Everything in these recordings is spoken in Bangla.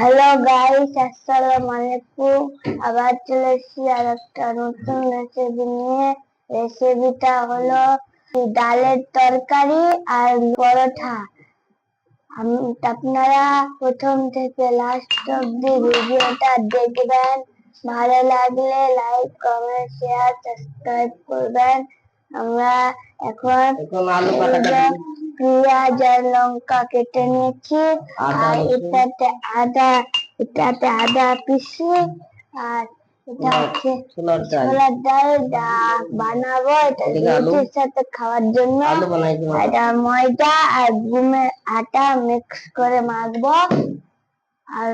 হ্যালো গাইস, আসসালামু আলাইকুম। আবার চলে এসেছি আর একটা নতুন রেসিপি নিয়ে। রেসিপিটা হলো ডালের তরকারি আর পরোটা। আপনারা প্রথম থেকে লাস্ট অব্দি ভিডিওটা দেখবেন। ভালো লাগলে লাইক, কমেন্ট, শেয়ার, সাবস্ক্রাইব করবেন। আমরা এখন পেঁয়াজ আর লঙ্কা কেটে নিয়েছি, আর এটাতে আদা পিসি, আর এটা হচ্ছে ছোলার ডাল বানাবো। এটা রুটির সাথে খাওয়ার জন্য। এটা ময়দা আর গমের আটা মিক্স করে মাখবো। আর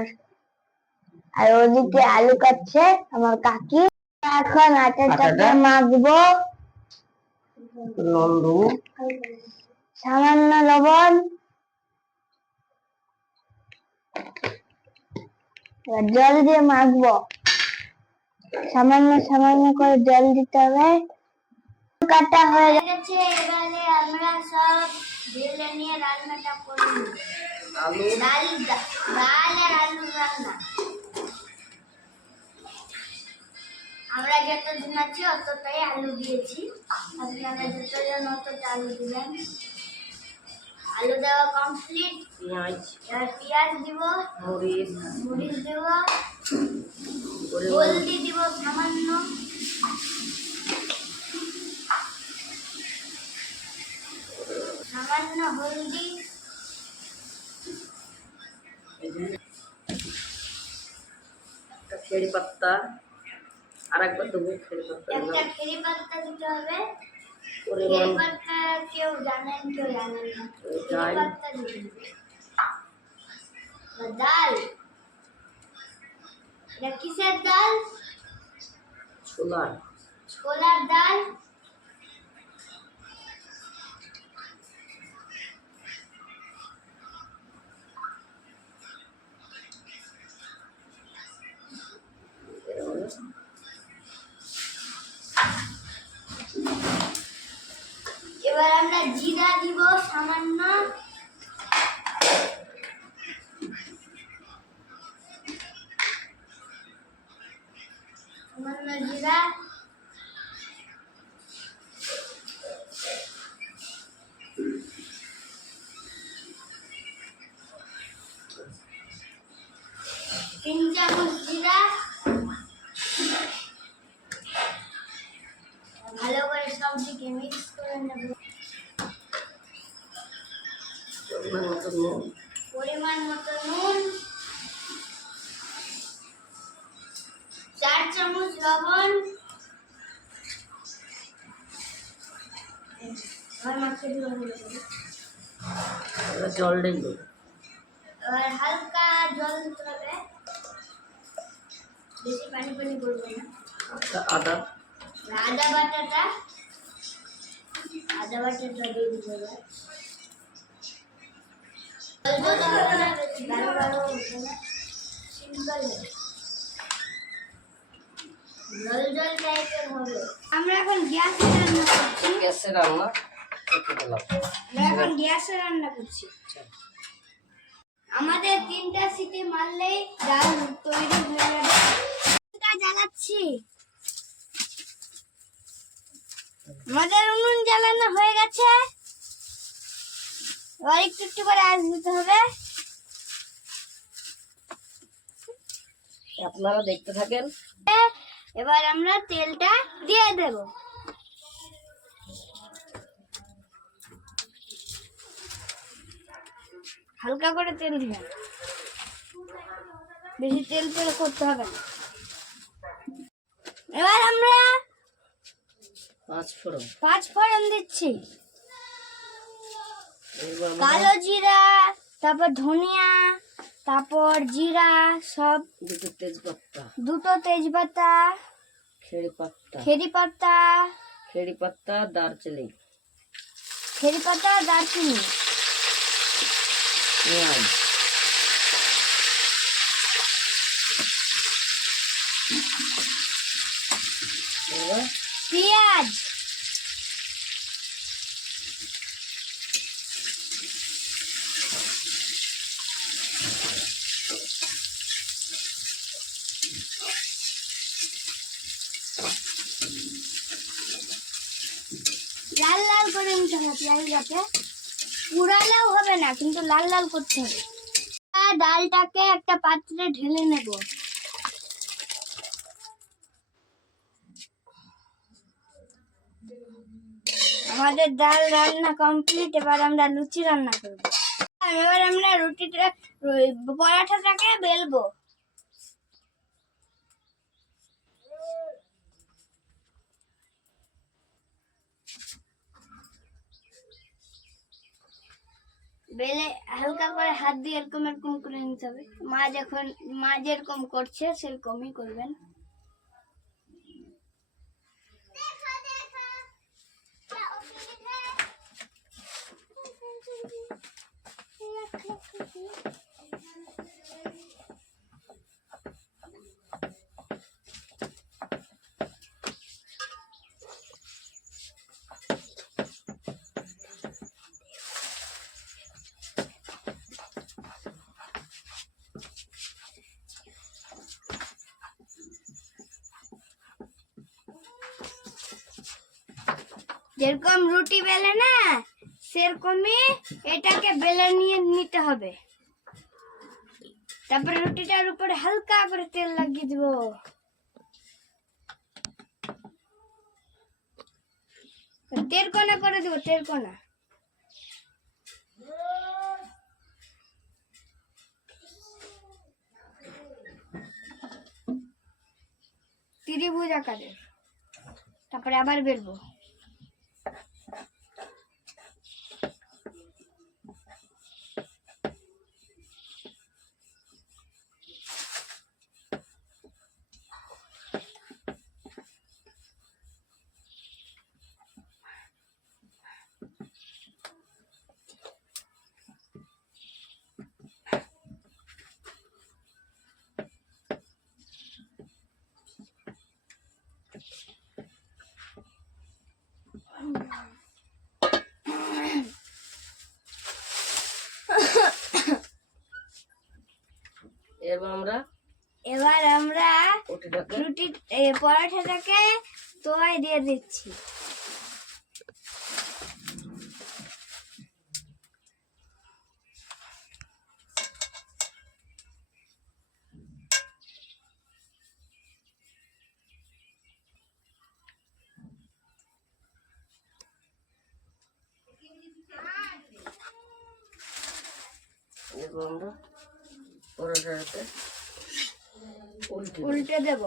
আর ওদিকে আলু কাটছে আমার কাকি। এখন আটাটাকে মাখবো। সামান্য লবণ, জল দিয়ে মাখবো। সামান্য সামান্য করে জল দিতে হবে। কাটা হয়ে গেছে, এবারে আমরা সব ঢেলে নিয়ে রান্নাটা করব। ডাল আর আলু রান্না। আমরা যতজন আছি অতটাই আলু দিয়েছি, আপনারা যতজন অতটা আলু দিবেন। আলু দেওয়া কমপ্লিট। পেঁয়াজ দিব, মরিচ দিব, হলদি দিব সামান্য, হলদি, খেড়ি পাত্তা, আর একবার দেবো খেড়ি পাত্তা, একটা খেড়ি পাত্তা দিতে হবে। খেড়ি পাত্তা কেউ জানেন না। খেড়ি পাত্তা দিবেন। ডাল, এটা কিসের ডাল? ছোলার ডাল। এবার আমরা জিরা দিব সামান্য, জিরা। তিন চামচ জিরা। ভালো করে সবদিকে মিক্স করে নেব। পরিমাণ মতো নুন, 4 চামচ লবণ। জল দেব। এবার হালকা জল দিতে হবে, বেশি পানি করবে না। আদা বাটাটা দিয়ে দিতে হবে। জল টাইপের হবে। আমরা এখন গ্যাসে রান্না করছি। আমাদের 3টা সিটি মারলেই ডাল তৈরি হয়ে যাবে। জ্বালাচ্ছি। আমাদের উনুন জ্বালানো হয়ে গেছে। এবার একটু করে আঁচ দিতে হবে। আপনারা দেখতে থাকেন। এবার আমরা তেলটা দিয়ে দেব। হালকা করে তেল দিয়ে, বেশি তেল করতে হবে না। এবার আমরা 5 ফোড়ন দিচ্ছি। কালো জিরা, তারপর ধনিয়া, তারপর জিরা, সব, দুটো তেজপাতা, খেড়ি পাত্তা, দারচিনি, পেঁয়াজ, করে নিতে হবে পেঁয়াজটাকে, পুরালেও হবে না কিন্তু লাল লাল করতে হবে। ডালটাকে একটা পাত্রে ঢেলে নেব। আমাদের ডাল রান্না কমপ্লিট। এবার আমরা লুচি রান্না করব। এবার আমরা রুটিটা পরাঠাটাকে বেলবো। বেলে হালকা করে হাত দিয়ে এরকম এরকম করে নিতে হবে। মা যেরকম করছে সেরকমই করবেন। যেরকম রুটি বেলে না সেরকমই এটাকে বেলে নিয়ে নিতে হবে। তারপরে রুটিটার উপরে হালকা করে তেল লাগিয়ে দিব। তেরকোনা করে দিব, তেরকোনা। ত্রিভুজ আকারের। তারপরে আবার বেলবো। এবার আমরা রুটি পরোটাটাকে তোয়ায় দিয়ে দিচ্ছি। পরোটাটাকে উল্টে দেব।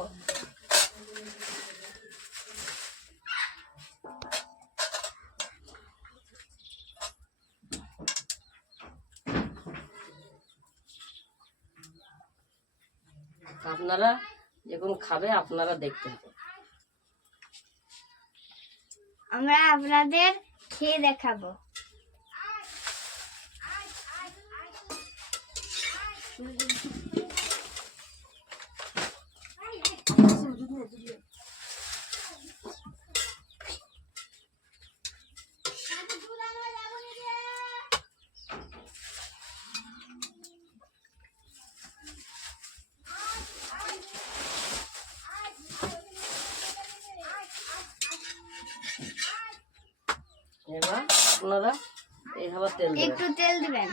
আপনারা যখন খাবে আপনারা দেখতে হবে। আমরা আপনাদের খেয়ে দেখাবো। এবার আপনারা এইভাবে তেল দেবেন। একটু তেল দিবেন।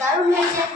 দারুণ হয়েছে।